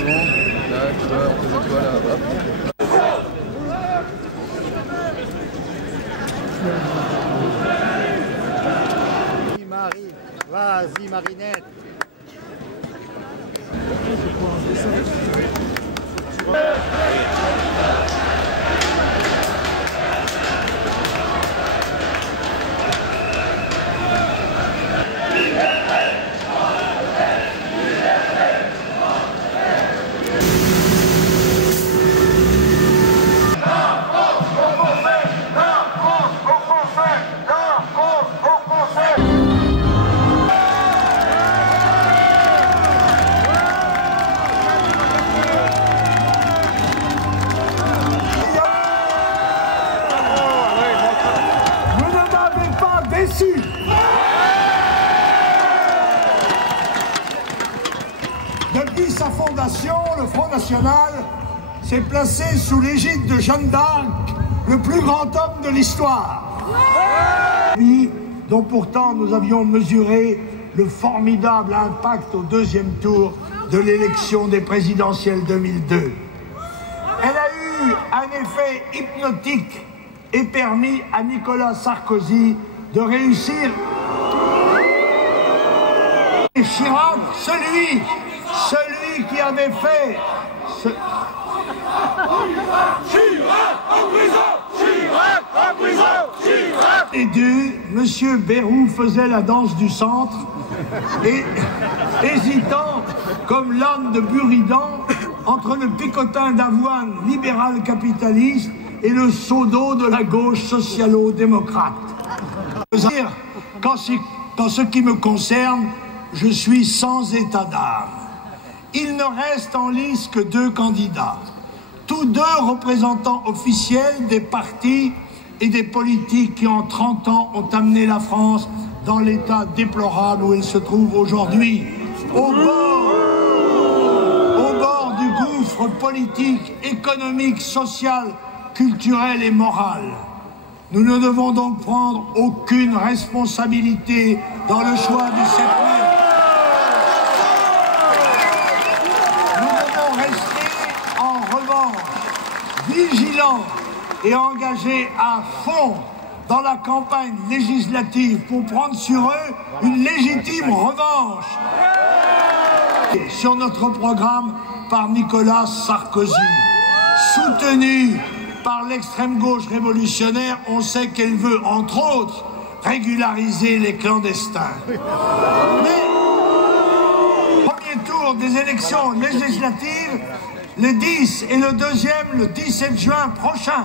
c'est bon. Là, tu vois, on faisait quoi là, hop. Marie, vas-y Marinette. Depuis sa fondation, le Front National s'est placé sous l'égide de Jeanne d'Arc, le plus grand homme de l'histoire. Lui, dont pourtant nous avions mesuré le formidable impact au deuxième tour de l'élection des présidentielles 2002. Elle a eu un effet hypnotique et permis à Nicolas Sarkozy de réussir. Et Chirac, celui qui avait fait Chirac en prison, Chirac en prison, Chirac. Les deux, Monsieur Bayrou faisait la danse du centre et hésitant comme l'âne de Buridan entre le picotin d'avoine libéral capitaliste et le seau d'eau de la gauche socialo-démocrate. Qu'en ce qui me concerne, je suis sans état d'âme. Il ne reste en lice que 2 candidats, tous 2 représentants officiels des partis et des politiques qui en 30 ans ont amené la France dans l'état déplorable où elle se trouve aujourd'hui, au bord du gouffre politique, économique, social, culturel et moral. Nous ne devons donc prendre aucune responsabilité dans le choix de cette main. Vigilants et engagés à fond dans la campagne législative pour prendre sur eux une légitime revanche sur notre programme par Nicolas Sarkozy. Soutenu par l'extrême gauche révolutionnaire, on sait qu'elle veut, entre autres, régulariser les clandestins. Mais, premier tour des élections législatives, le 10 et le deuxième le 17 juin prochain.